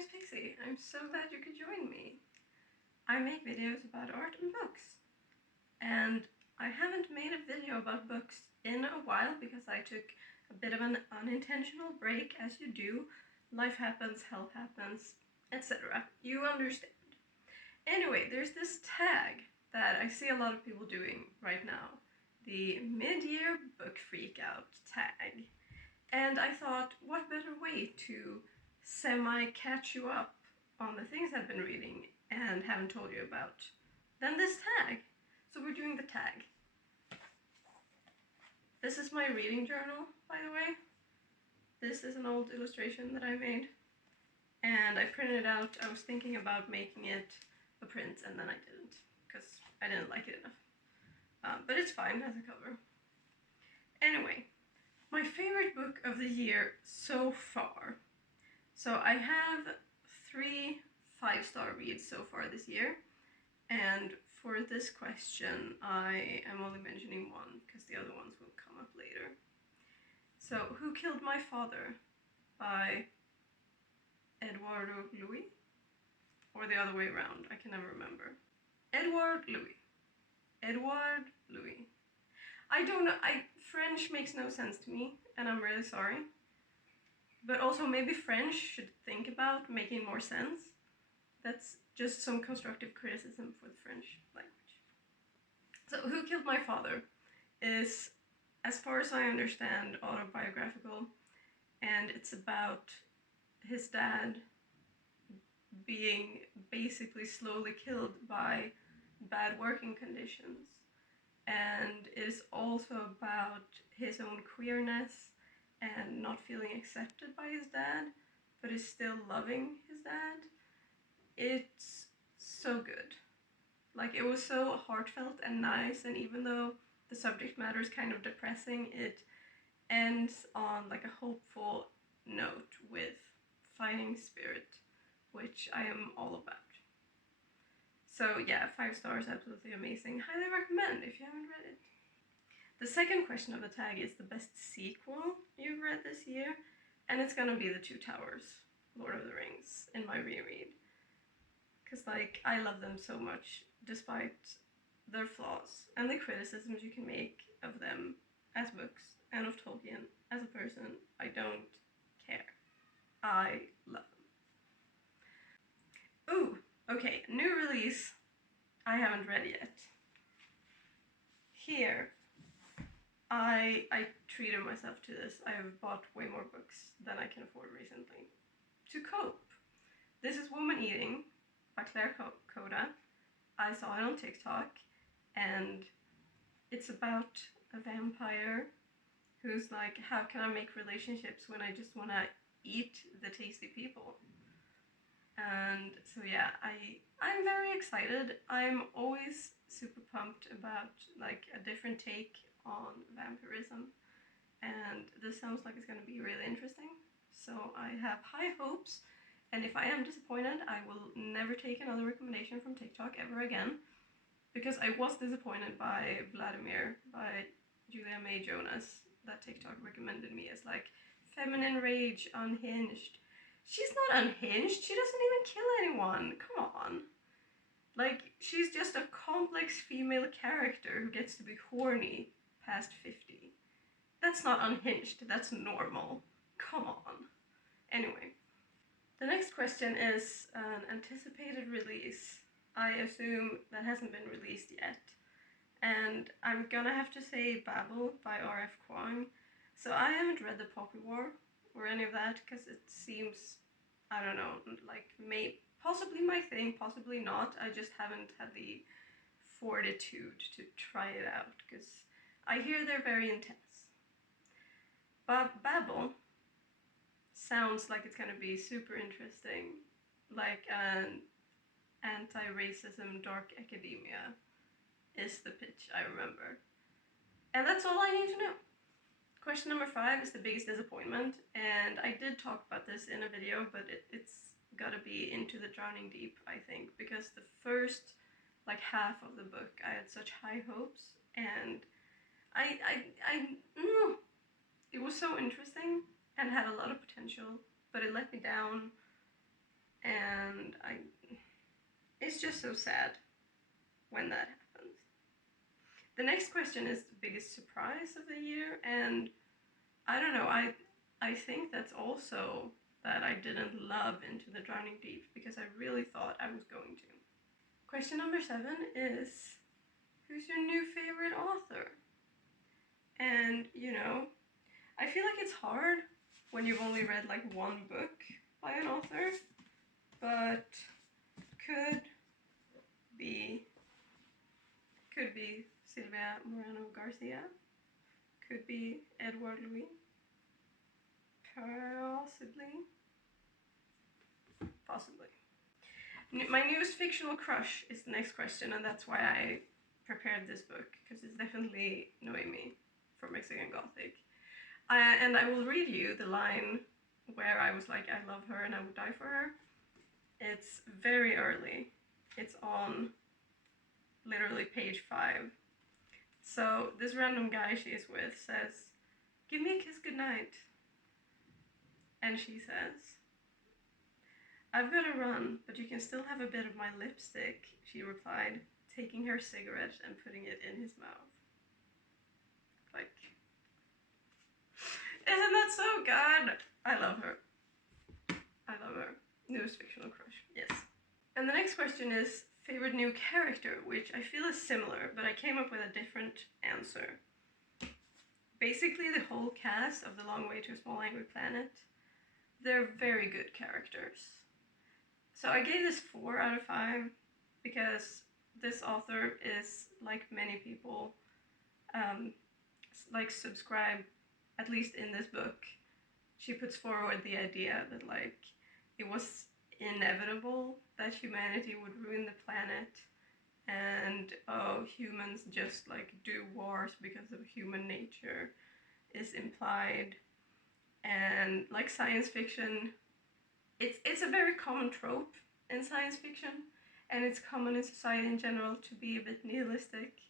name's Pixie. I'm so glad you could join me. I make videos about art and books. And I haven't made a video about books in a while because I took a bit of an unintentional break, as you do. Life happens, health happens, etc. You understand. Anyway, there's this tag that I see a lot of people doing right now. The mid-year book freakout tag. And I thought, what better way to semi-catch you up on the things I've been reading and haven't told you about than this tag. So we're doing the tag. This is my reading journal, by the way. This is an old illustration that I made. And I printed it out. I was thinking about making it a print, and then I didn't, because I didn't like it enough. But it's fine as a cover. Anyway, my favorite book of the year so far. So I have 3 5-star reads so far this year, and for this question I am only mentioning one because the other ones will come up later. So, Who Killed My Father by Eduardo Louis? Or the other way around, I can never remember. Edward Louis. Edward Louis. I don't know, French makes no sense to me, and I'm really sorry. But also maybe French should think about making more sense. That's just some constructive criticism for the French language. So, Who Killed My Father is, as far as I understand, autobiographical, and it's about his dad being basically slowly killed by bad working conditions. And it is also about his own queerness and not feeling accepted by his dad, but is still loving his dad. It's so good. Like, it was so heartfelt and nice, and even though the subject matter is kind of depressing, it ends on like a hopeful note with fighting spirit, which I am all about. So yeah, 5 stars, absolutely amazing. Highly recommend if you haven't read it. The second question of the tag is the best sequel you've read this year, and it's gonna be The Two Towers, Lord of the Rings, in my reread. Because, like, I love them so much, despite their flaws and the criticisms you can make of them as books and of Tolkien as a person. I don't care. I love them. Ooh, okay, new release I haven't read yet. Here, I treated myself to this. I have bought way more books than I can afford recently. To cope. This is Woman Eating by Claire Coda. I saw it on TikTok, and it's about a vampire who's like, how can I make relationships when I just want to eat the tasty people? And so yeah, I'm very excited. I'm always super pumped about like a different take on vampirism, and this sounds like it's going to be really interesting. So I have high hopes, and if I am disappointed, I will never take another recommendation from TikTok ever again, because I was disappointed by Vladimir by Julia May Jonas. That TikTok recommended me as like feminine rage, unhinged. She's not unhinged, she doesn't even kill anyone, come on. Like, she's just a complex female character who gets to be horny past 50. That's not unhinged, that's normal. Come on. Anyway, the next question is an anticipated release. I assume that hasn't been released yet. And I'm gonna have to say Babel by R.F. Kuang. So I haven't read The Poppy War or any of that, because it seems, I don't know, like possibly my thing, possibly not. I just haven't had the fortitude to try it out, because I hear they're very intense. But Babel sounds like it's gonna be super interesting, like an anti-racism dark academia is the pitch I remember. And that's all I need to know. Question number 5 is the biggest disappointment, and I did talk about this in a video, but it's gotta be Into the Drowning Deep, I think, because the first like half of the book I had such high hopes, and it was so interesting and had a lot of potential, but it let me down and it's just so sad when that happens. The next question is the biggest surprise of the year, and I don't know, I think that's also that I didn't love Into the Drowning Deep, because I really thought I was going to. Question number 7 is, who's your new favorite author? And, you know, I feel like it's hard when you've only read like one book by an author, but could be Silvia Moreno Garcia, could be Edward Louis, possibly. My newest fictional crush is the next question, and that's why I prepared this book, because it's definitely Noemi from Mexican Gothic. And I will read you the line where I was like, I love her and I would die for her. It's very early. It's on literally page 5. So this random guy she is with says, "Give me a kiss goodnight." And she says, "I've got to run, but you can still have a bit of my lipstick," she replied, taking her cigarette and putting it in his mouth. Like, isn't that so good? I love her. I love her. Newest fictional crush, yes. And the next question is favorite new character, which I feel is similar, but I came up with a different answer. Basically, the whole cast of The Long Way to a Small Angry Planet, they're very good characters. So I gave this 4 out of 5 because this author is, like many people, like subscribe, at least in this book, she puts forward the idea that like it was inevitable that humanity would ruin the planet, and humans just like do wars because of human nature is implied. And like science fiction, it's a very common trope in science fiction, and it's common in society in general to be a bit nihilistic.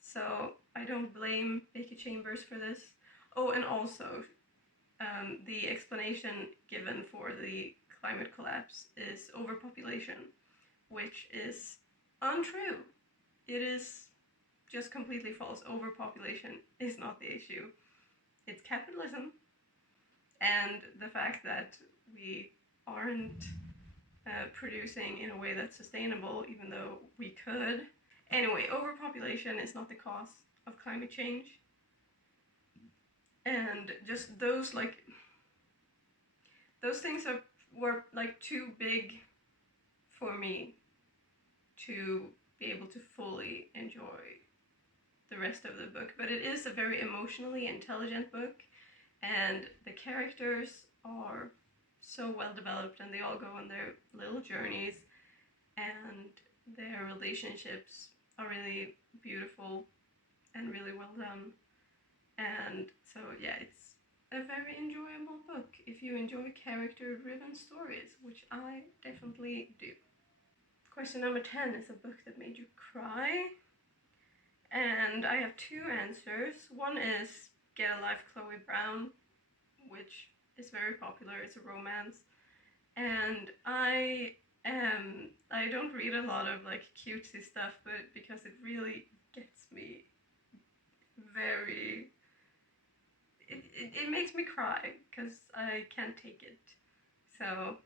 So I don't blame Becky Chambers for this. Oh, and also the explanation given for the climate collapse is overpopulation, which is untrue. It is just completely false. Overpopulation is not the issue. It's capitalism and the fact that we aren't producing in a way that's sustainable, even though we could. Anyway, overpopulation is not the cause of climate change. And just those things were like too big for me to be able to fully enjoy the rest of the book. But it is a very emotionally intelligent book, and the characters are so well developed, and they all go on their little journeys, and their relationships are really beautiful and really well done. And so yeah, it's a very enjoyable book if you enjoy character-driven stories, which I definitely do. Question number 10 is a book that made you cry. And I have 2 answers. One is Get a Life, Chloe Brown, which is very popular. It's a romance. And I don't read a lot of like cutesy stuff, but because it really gets me very... It makes me cry because I can't take it. So,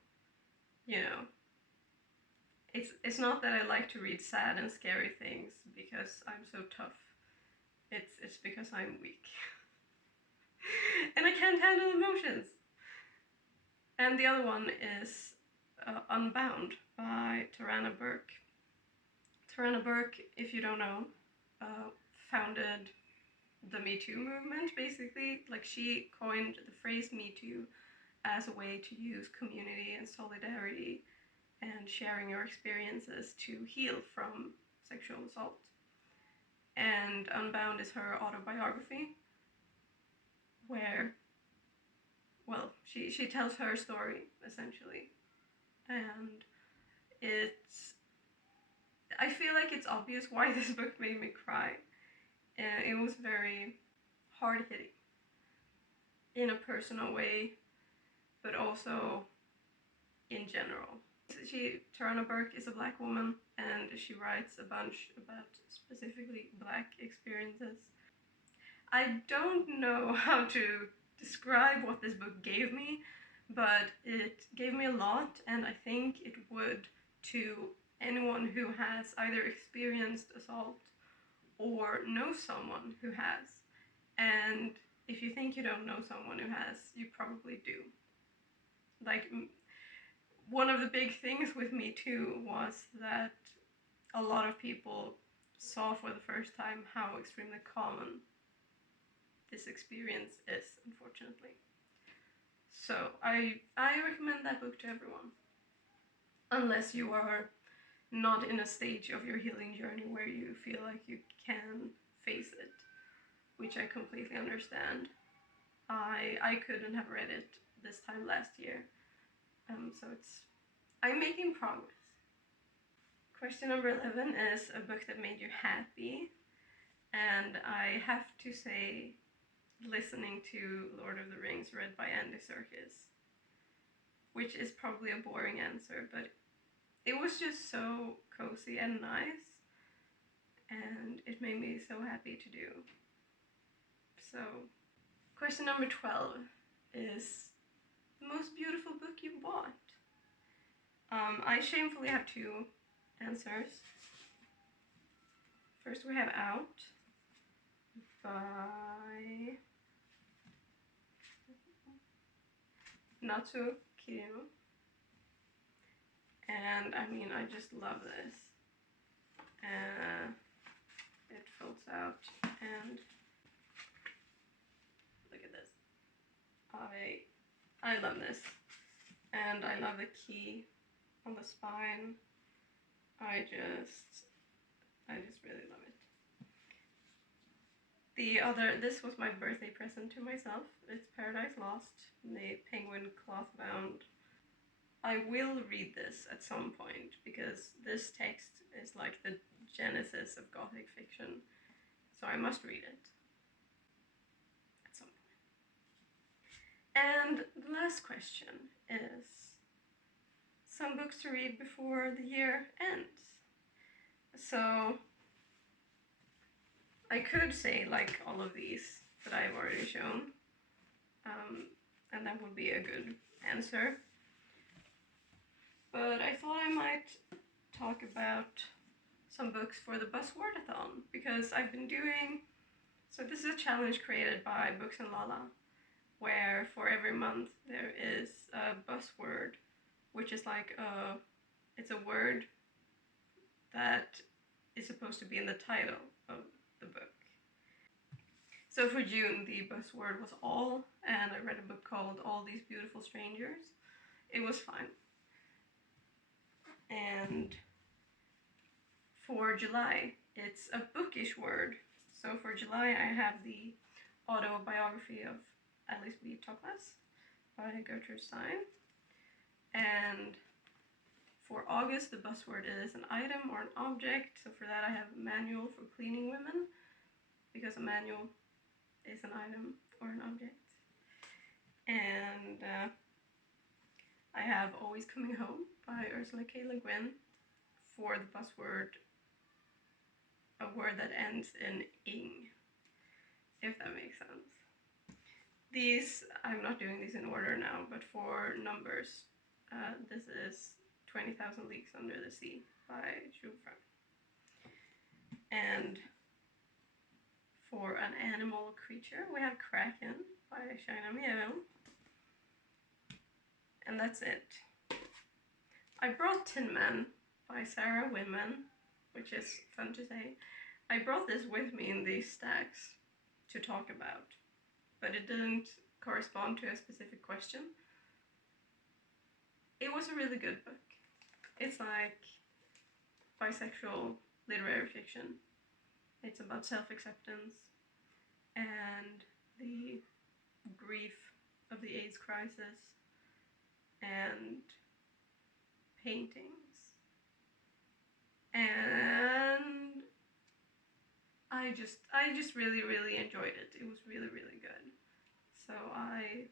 you know, it's not that I like to read sad and scary things because I'm so tough. It's because I'm weak. And I can't handle emotions. And the other one is Unbound by Tarana Burke. Tarana Burke, if you don't know, founded the Me Too movement, basically. Like, she coined the phrase Me Too as a way to use community and solidarity and sharing your experiences to heal from sexual assault. And Unbound is her autobiography, where, well, she tells her story, essentially. And I feel like it's obvious why this book made me cry. And it was very hard-hitting in a personal way, but also in general. Tarana Burke is a black woman, and she writes a bunch about specifically black experiences. I don't know how to describe what this book gave me, but it gave me a lot, and I think it would to anyone who has either experienced assault or knows someone who has. And if you think you don't know someone who has, you probably do. Like, one of the big things with me too was that a lot of people saw for the first time how extremely common this experience is, unfortunately. So I recommend that book to everyone. Unless you are not in a stage of your healing journey where you feel like you can face it, which I completely understand. I couldn't have read it this time last year. So I'm making progress. Question number 11 is a book that made you happy. And I have to say, listening to Lord of the Rings read by Andy Serkis, which is probably a boring answer, but it was just so cozy and nice, and it made me so happy to do. So, question number 12 is the most beautiful book you bought. I shamefully have two answers. First we have Out by Natsu Kirino. And I mean, I just love this. It folds out and look at this. I love this. And I love the key on the spine. I just really love it. This was my birthday present to myself. It's Paradise Lost, the penguin cloth bound. I will read this at some point because this text is like the genesis of Gothic fiction, so I must read it at some point. And the last question is some books to read before the year ends. So I could say like all of these that I've already shown, and that would be a good answer. But I thought I might talk about some books for the Buzzwordathon, because I've been doing, so this is a challenge created by Books and Lala, where for every month there is a buzzword, which is like it's a word that is supposed to be in the title of the book. So for June, the buzzword was all, and I read a book called All These Beautiful Strangers. It was fun. And for July, it's a bookish word. So for July, I have the autobiography of Alice B. Toklas by Gertrude Stein. And for August, the buzzword is an item or an object. So for that, I have Manual for Cleaning Women, because a manual is an item or an object. And I have Always Coming Home by Ursula K. Le Guin for the buzzword, a word that ends in ing, if that makes sense. These, I'm not doing these in order now, but for numbers, this is 20,000 Leagues Under the Sea by Jules Verne. And for an animal creature, we have Kraken by Shaina Miel. And that's it. I brought Tin Man by Sarah Winman, which is fun to say. I brought this with me in these stacks to talk about, but it didn't correspond to a specific question. It was a really good book. It's like bisexual literary fiction. It's about self-acceptance and the grief of the AIDS crisis and paintings. And I just really, really enjoyed it. It was really, really good. So I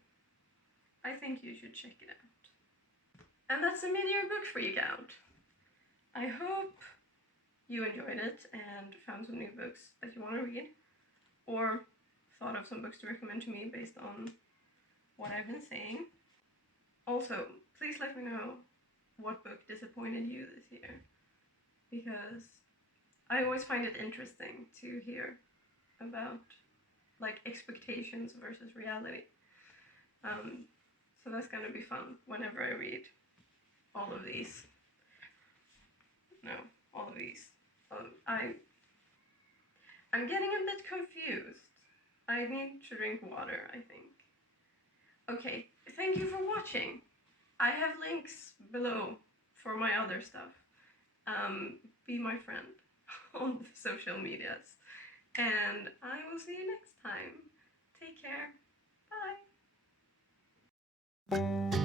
think you should check it out. And that's the mid-year book freakout. I hope you enjoyed it and found some new books that you want to read, or thought of some books to recommend to me based on what I've been saying. Also, please let me know what book disappointed you this year, because I always find it interesting to hear about like expectations versus reality. So that's gonna be fun whenever I read all of these. No, all of these. I'm getting a bit confused. I need to drink water, I think. Okay, thank you for watching. I have links below for my other stuff. Be my friend on the social medias. And I will see you next time. Take care. Bye.